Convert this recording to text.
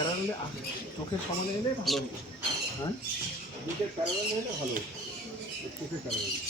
প্যারালালে চোখের সমানে এলে ভালো। হ্যাঁ, দুটো প্যারালালে এলে ভালো, চোখের প্যারালালে।